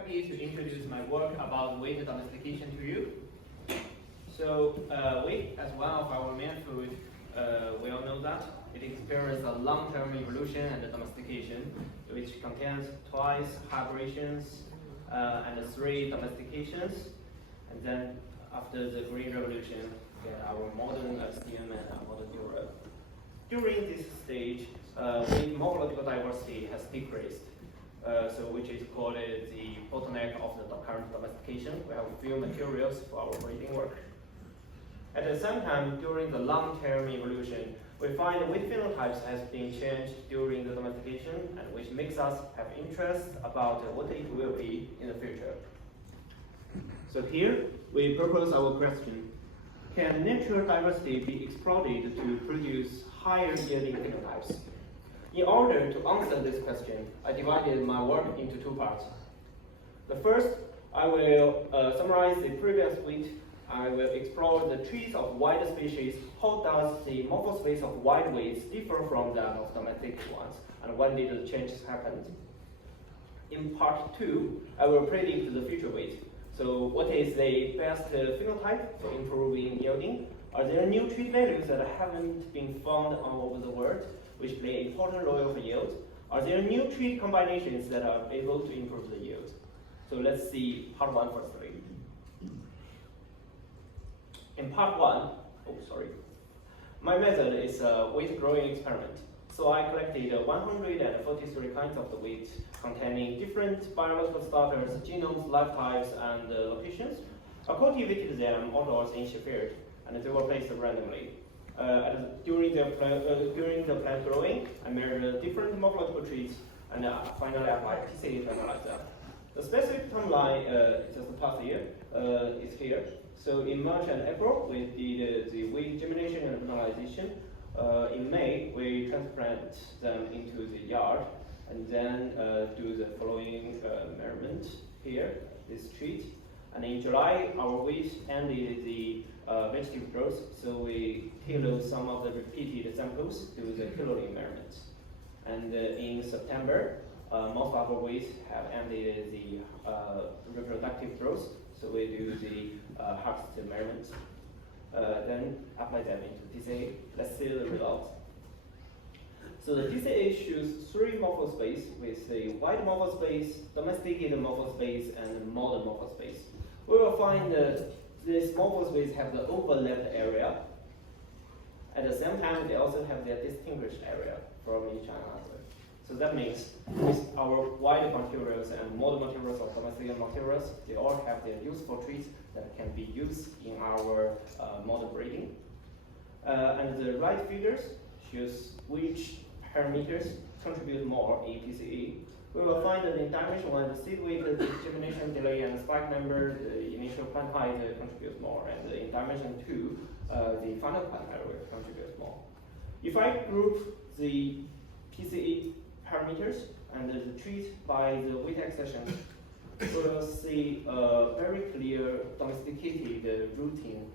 happy to introduce my work about wheat domestication to you. So wheat, as one of our main food, we all know that it experienced a long-term evolution and domestication, which contains twice hybridations and 3 domestications, and then after the Green Revolution, we get our modern STM and modern Europe. During this stage, wheat morphological diversity has decreased. Which is called the bottleneck of the current domestication. We have few materials for our breeding work. At the same time, during the long-term evolution, we find wheat phenotypes has been changed during the domestication, and which makes us have interest about what it will be in the future. So here, we propose our question: can natural diversity be exploited to produce higher yielding phenotypes? In order to answer this question, I divided my work into 2 parts. The first, I will summarize the previous wheat. I will explore the trees of wild species. How does the morphospace of wild wheats differ from that of domesticated ones, and when did the changes happen? In part 2, I will predict the future wheat. So what is the best phenotype for improving yielding? Are there new trait values that haven't been found all over the world, which play an important role for yield? Are there new trait combinations that are able to improve the yield? So let's see part 1 firstly. In part 1, my method is a wheat growing experiment. So I collected 143 kinds of the wheat containing different biological starters, genomes, life types, and locations. I cultivated them outdoors in field, and they were placed randomly. During the plant growing, I measured different morphological traits, and finally I applied PCA to analyze them. The specific timeline, just the past year, is here. So in March and April, we did the wheat germination and fertilization. In May, we transplant them into the yard, and then do the following measurement here, this treat. And in July, our wheat ended the vegetative growth, so we kilo some of the repeated samples to the kilolin measurement. And in September, most of our wheat have ended the reproductive growth, so we do the harvest measurements. Then apply them into PCA. Let's see the results. So the PCA shows 3 morphospace with the white morphospace, domesticated morphospace, and modern morphospace. We will find that this morphospace have the overlapped area. At the same time, they also have their distinguished area from each other. So that means with our white materials and modern materials or domesticated materials, they all have their useful traits that can be used in our modern breeding. And the right figures shows which parameters contribute more in PCA. We will find that in dimension 1, the seed weight, the germination delay, and the spike number, the initial plant height contributes more, and in dimension 2, the final plant area contributes more. If I group the PCA parameters and the treat by the weight accession, we will see a very clear domesticated routine.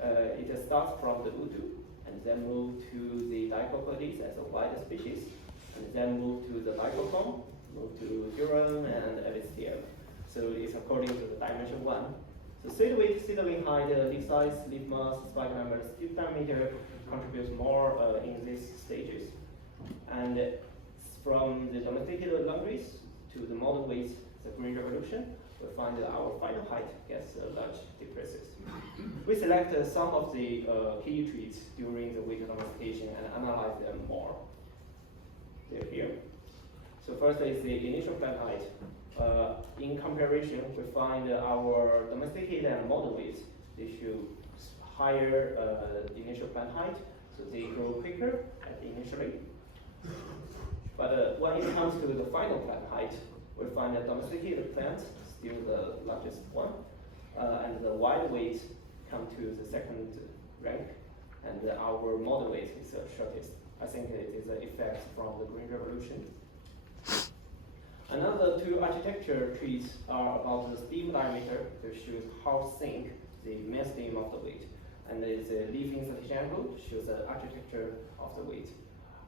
It starts from the Udu, and then move to the Dicopodes as a wild species, and then move to the Lycopon, move to Durum and Evistium. So it's according to the dimension 1. So seed weight, seedling height, leaf size, leaf mass, spike number, seed diameter contributes more in these stages. And from the domesticated language to the modern wheat, the Green Revolution, we find that our final height gets large decreases. We select some of the key traits during the wheat domestication and analyze them more. They're here. So first is the initial plant height. In comparison, we find our domesticated and modern wheat, they show higher initial plant height, so they grow quicker initially. But when it comes to the final plant height, we find that domesticated plants still the largest one, and the wild wheat come to the second rank, and our modern wheat is the shortest. I think it is an effect from the Green Revolution. Another 2 architecture traits are about the stem diameter, which shows how thin the main stem of the wheat, and the leaf insertion angle shows the architecture of the wheat.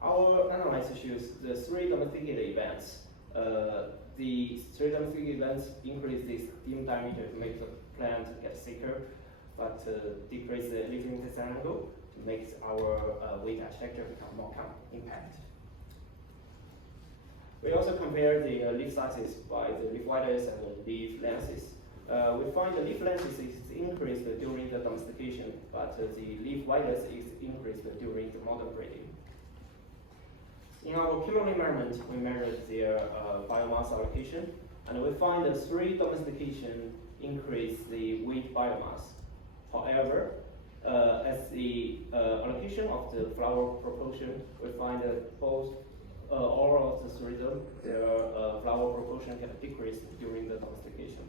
Our analysis shows the 3 domesticated events the three domesticated lens increase the stem diameter to make the plant get thicker, but decrease the leafing design angle to make our weight architecture become more compact. We also compare the leaf sizes by the leaf widths and the leaf lengths. We find the leaf length is increased during the domestication, but the leaf width is increased during the modern breeding. In our chemical environment, we measured their biomass allocation, and we find that 3 domestication increase the weight biomass. However, as the allocation of the flower proportion, we find that both all of the 3 of them, their flower proportion can decrease during the domestication.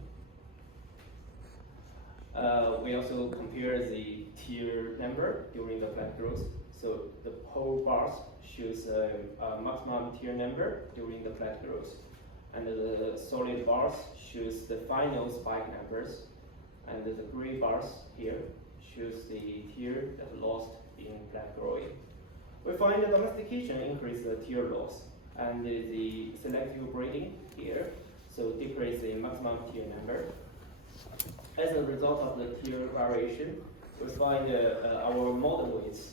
We also compare the tier number during the plant growth. So the whole bars shows a maximum tier number during the plant growth, and the solid bars shows the final spike numbers, and the gray bars here shows the tier that lost in plant growing. We find the domestication increase the tier loss, and the selective breeding here, so decrease the maximum tier number. As a result of the tier variation, we find our modern weights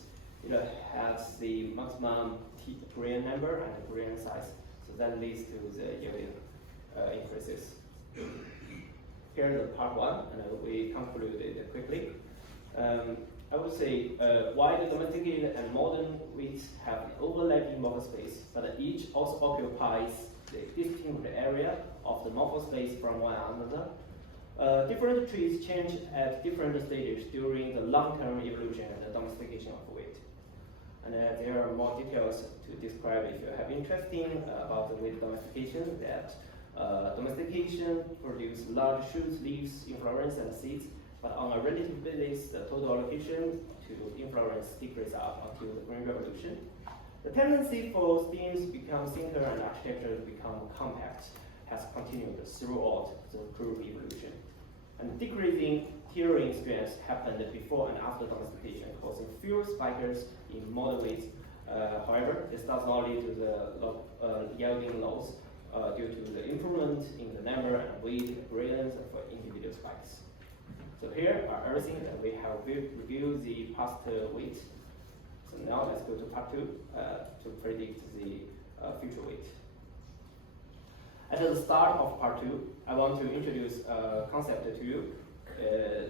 has the maximum grain number and grain size, so that leads to the yield increases. Here's the part 1, and we conclude it quickly. I would say why the domesticated and modern weights have overlapping morphospace, but each also occupies the distinct area of the morphospace from one another. Different trees change at different stages during the long-term evolution and the domestication of weight. And there are more details to describe if you have interesting about the weight domestication. That domestication produces large shoots, leaves, inflorescence, and seeds. But on a relative basis, the total allocation to inflorescence decreases up until the Green Revolution. The tendency for stems to become thinner and architecture to become compact has continued throughout the curve evolution. And decreasing tiering strength happened before and after domestication, causing fewer spikers in modern weights. However, this does not lead to the yielding loss due to the improvement in the number and weight gradients for individual spikes. So here are everything that we have reviewed the past weight. So now let's go to part 2 to predict the future weight. At the start of part 2, I want to introduce a concept to you.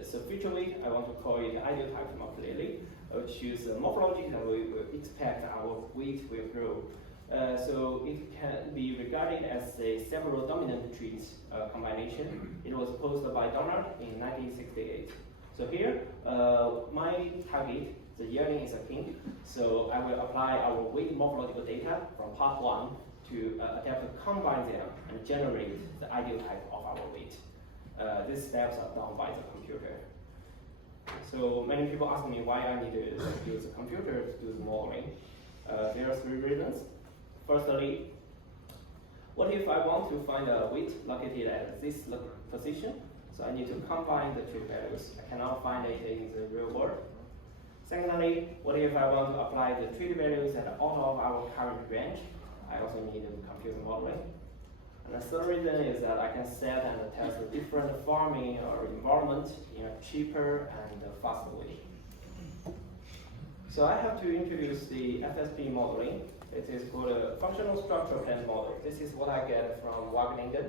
So future weight, I want to call it ideal type morphology, which is a morphology that we will expect our weight will grow. So it can be regarded as a several dominant traits combination. It was proposed by Donald in 1968. So here, my target, the yielding is a king. So I will apply our weight morphological data from part 1 to adapt to combine them and generate the ideal type of our weight. These steps are done by the computer. So many people ask me why I need to use a computer to do the modeling. There are 3 reasons. Firstly, what if I want to find a weight located at this position? So I need to combine the 2 values. I cannot find it in the real world. Secondly, what if I want to apply the 3 values at out of our current range? I also need computer modeling. And the third reason is that I can set and test the different farming or environment in a cheaper and faster way. So I have to introduce the FSP modeling. It is called a functional structure plant model. This is what I get from Wageningen.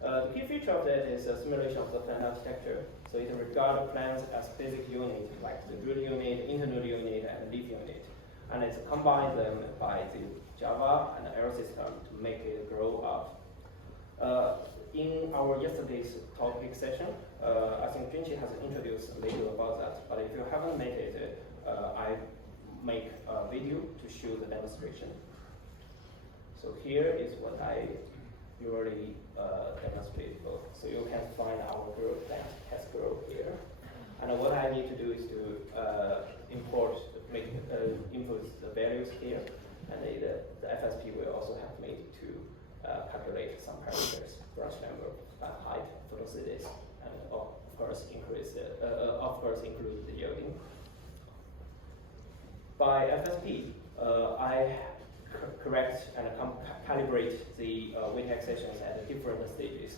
The key feature of that is a simulation of the plant architecture. So it regards plants as basic units, like the root unit, internode unit, and leaf unit. And it combines them by the Java and arrow system to make it grow up. In our yesterday's topic session, I think Junqi has introduced a little about that. But if you haven't made it, I make a video to show the demonstration. So here is what I usually demonstrate both. So you can find our growth plant has grown here. And what I need to do is to input the values here. And the FSP will also help me to calculate some parameters, branch number, height, photosynthesis, and of course include the yielding. By FSP, I correct and calibrate the weight accessions at different stages.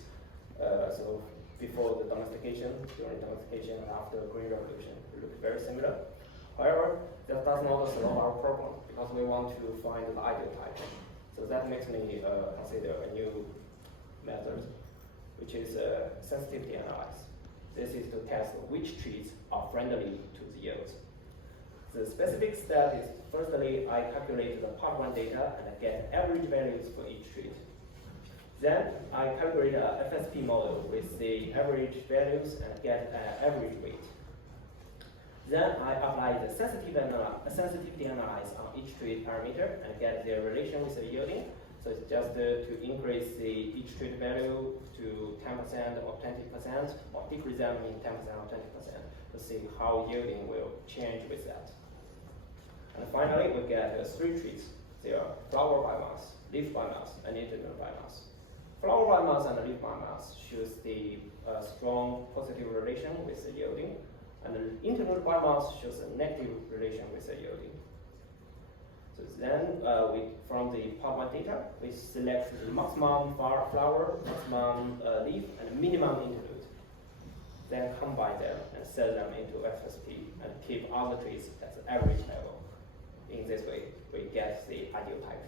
So before the domestication, during domestication, and after the Green Revolution, it looks very similar. However, that does not solve our problem because we want to find the ideal type. So that makes me consider a new method, which is sensitivity analysis. This is to test which trees are friendly to the yield. The specific step is, firstly, I calculate the part 1 data and I get average values for each tree. Then I calculate a FSP model with the average values and get an average weight. Then I apply the sensitivity analysis on each tree parameter and get their relation with the yielding. So it's just to increase each tree value to 10% or 20%, or decrease them in 10% or 20% to see how yielding will change with that. And finally, we get 3 trees. They are flower biomass, leaf biomass, and internode biomass. Flower biomass and leaf biomass shows the strong positive relation with the yielding, and the internode biomass shows a negative relation with the yielding. So then, from the part 1 data, we select the maximum flower, maximum leaf, and minimum internode. Then combine them and set them into FSP and keep other trees at the average level. In this way, we get the ideal type.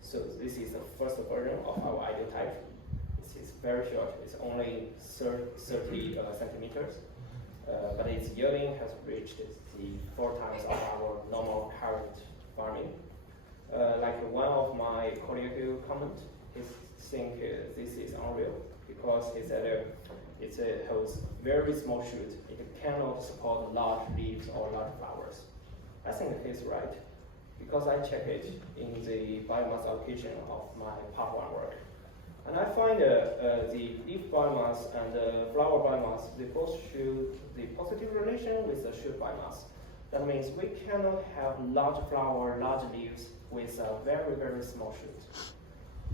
So this is the first version of our ideal type. This is very short. It's only 30 centimeters. But its yielding has reached the 4 times of our normal current farming. Like one of my colleagues comment, he think this is unreal because he said it has very small shoot. It cannot support large leaves or large flowers. I think he's right because I check it in the biomass allocation of my part 1 work. And I find the leaf biomass and the flower biomass, they both show the positive relation with the shoot biomass. That means we cannot have large flower, large leaves with a very, very small shoot.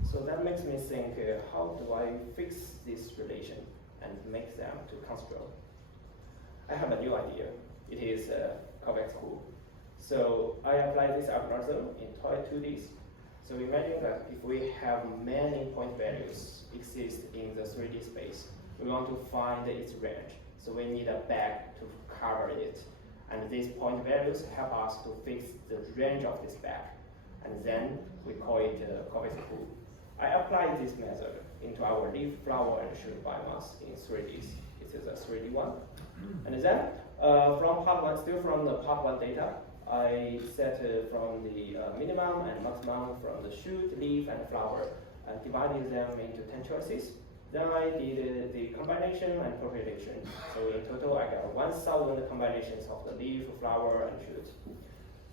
So that makes me think, how do I fix this relation and make them to construct? I have a new idea. It is convex cool. So I apply this algorithm in toy 2Ds. So imagine that if we have many point values exist in the 3D space, we want to find its range. So we need a bag to cover it. And these point values help us to fix the range of this bag. And then we call it convex pool. I apply this method into our leaf, flower, and shoot biomass in 3Ds. It is a 3D one. And then from part 1, still from the part 1 data, I set from the minimum and maximum from the shoot, leaf, and flower, and divided them into 10 choices. Then I did the combination and population. So in total, I got 1,000 combinations of the leaf, flower, and shoot.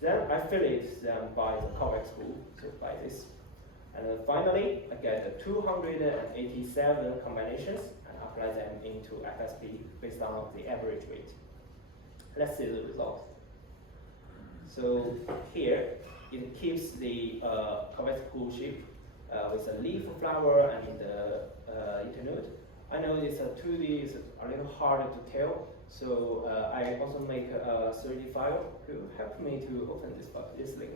Then I fillet them by the convex pool, so by this. And then finally, I get 287 combinations and apply them into FSP based on the average weight. Let's see the result. So here, it keeps the convex pool shape with a leaf, flower, and the internode. I know it's a 2D is a little harder to tell, so I also make a 3D file to help me to open this link.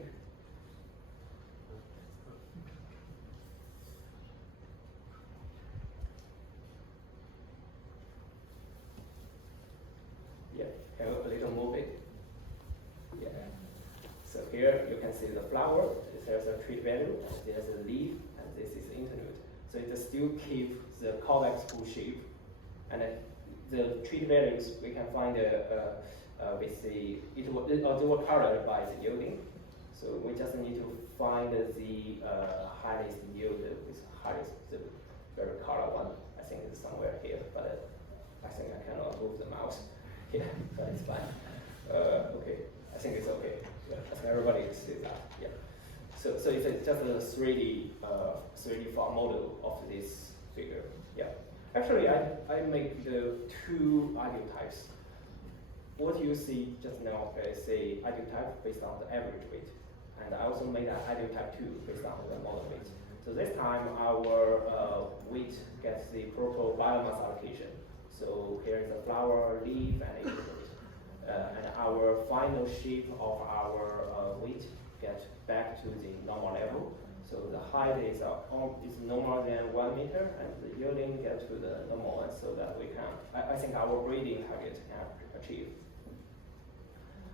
Yeah, have a little move it. Yeah. So here you can see the flower. There's a tree value, and there's a leaf, and this is the internode. So it still keeps the convex pool shape, and the tree values we can find with the they were colored by the yielding. So we just need to find the highest yield with highest the very color one. I think it's somewhere here, but I think I cannot move the mouse. Yeah, but it's fine. Okay, I think it's okay. Yeah, I think everybody sees that. Yeah. So it's just a 3D file model of this figure. Yeah. Actually, I make the 2 ideal types. What you see just now is a ideal type based on the average weight, and I also made an ideal type 2 based on the model weight. So this time our weight gets the proper biomass allocation. So here is a flower, leaf, and internode. And our final shape of our weight get back to the normal level. So the height is no more than 1 meter, and the yielding get to the normal one, so that we can, I think our breeding target can achieve.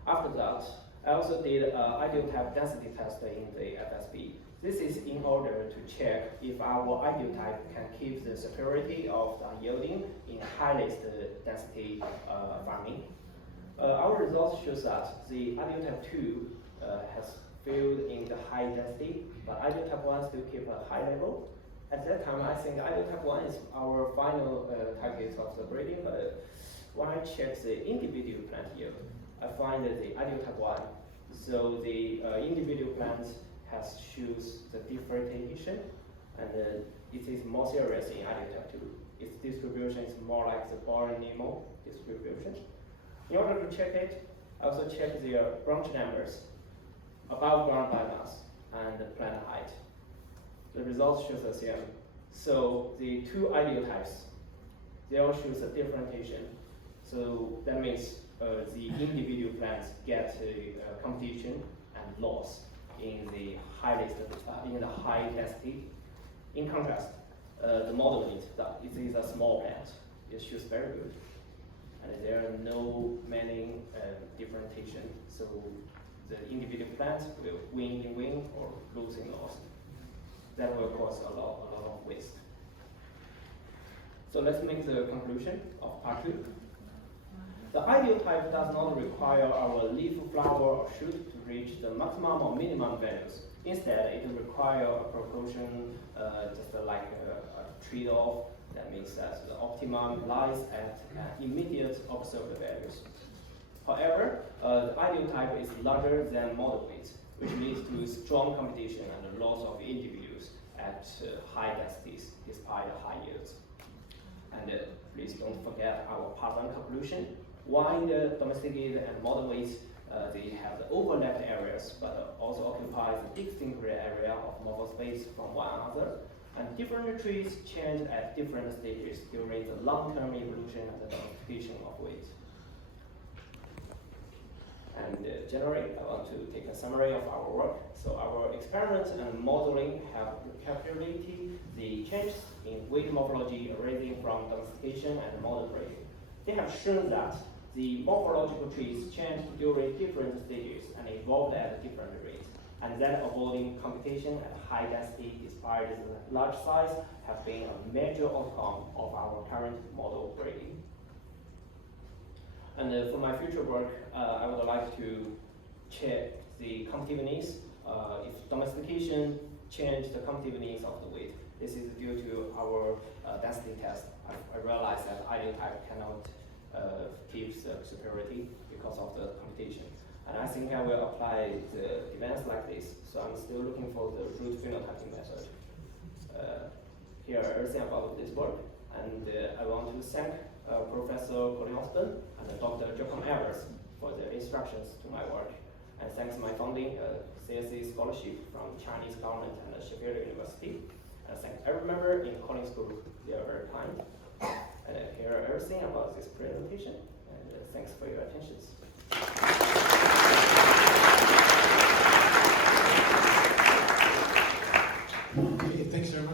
After that, I also did ideal type density test in the FSP. This is in order to check if our ideal type can keep the superiority of the yielding in highest density farming. Our results shows that the ideal type 2 has failed in the high density, but ideal type 1 still keep a high level. At that time, I think ideal type 1 is our final target of the breeding, but when I check the individual plant yield, I find that the ideal type 1, so the individual plant shows the differentiation, and it is more serious in ideal type 2. Its distribution is more like the Bohr-Nemo distribution. In order to check it, I also check the branch numbers, above ground biomass, and the plant height. The results shows the same. So the two ideal types, they all shows a differentiation. So that means the individual plants get competition and loss in the high density. In contrast, the model means that it is a small plant. It shows very good, and there are no many differentiation. So the individual plants will win in win or lose in loss. That will cause a lot of waste. So let's make the conclusion of part 2. The ideal type does not require our leaf, flower, or shoot to reach the maximum or minimum values. Instead, it requires a proportion, just like a trade-off. That means that the optimum lies at immediate observed values. However, the ideal type is larger than model weight, which leads to strong competition and loss of individuals at high densities despite high yields. And please don't forget our part 1 conclusion. While the domesticated and model weights, they have the overlapped areas, but also occupy the distinct area of morpho space from one another. And different trees change at different stages during the long-term evolution and the domestication of weight. And generally, I want to take a summary of our work. So our experiments and modeling have recapitulated the changes in weight morphology arising from domestication and model breeding. They have shown that the morphological trees change during different stages and evolved at different rates, and that avoiding computation at high density despite the large size have been a major outcome of our current model breeding. And for my future work, I would like to check the competitiveness. If domestication changed the competitiveness of the weight, this is due to our density test. I realized that ideal type cannot keep superiority because of the competition. And I think I will apply the events like this. So I'm still looking for the root phenotyping method. Here are everything about this work. And I want to thank Professor Colin Osborne and Dr. Joachim Evers for their instructions to my work. And thanks to my funding CSE scholarship from Chinese government and Sheffield University. And thank every member in Collins Group. They are very kind. And here are everything about this presentation. And thanks for your attention.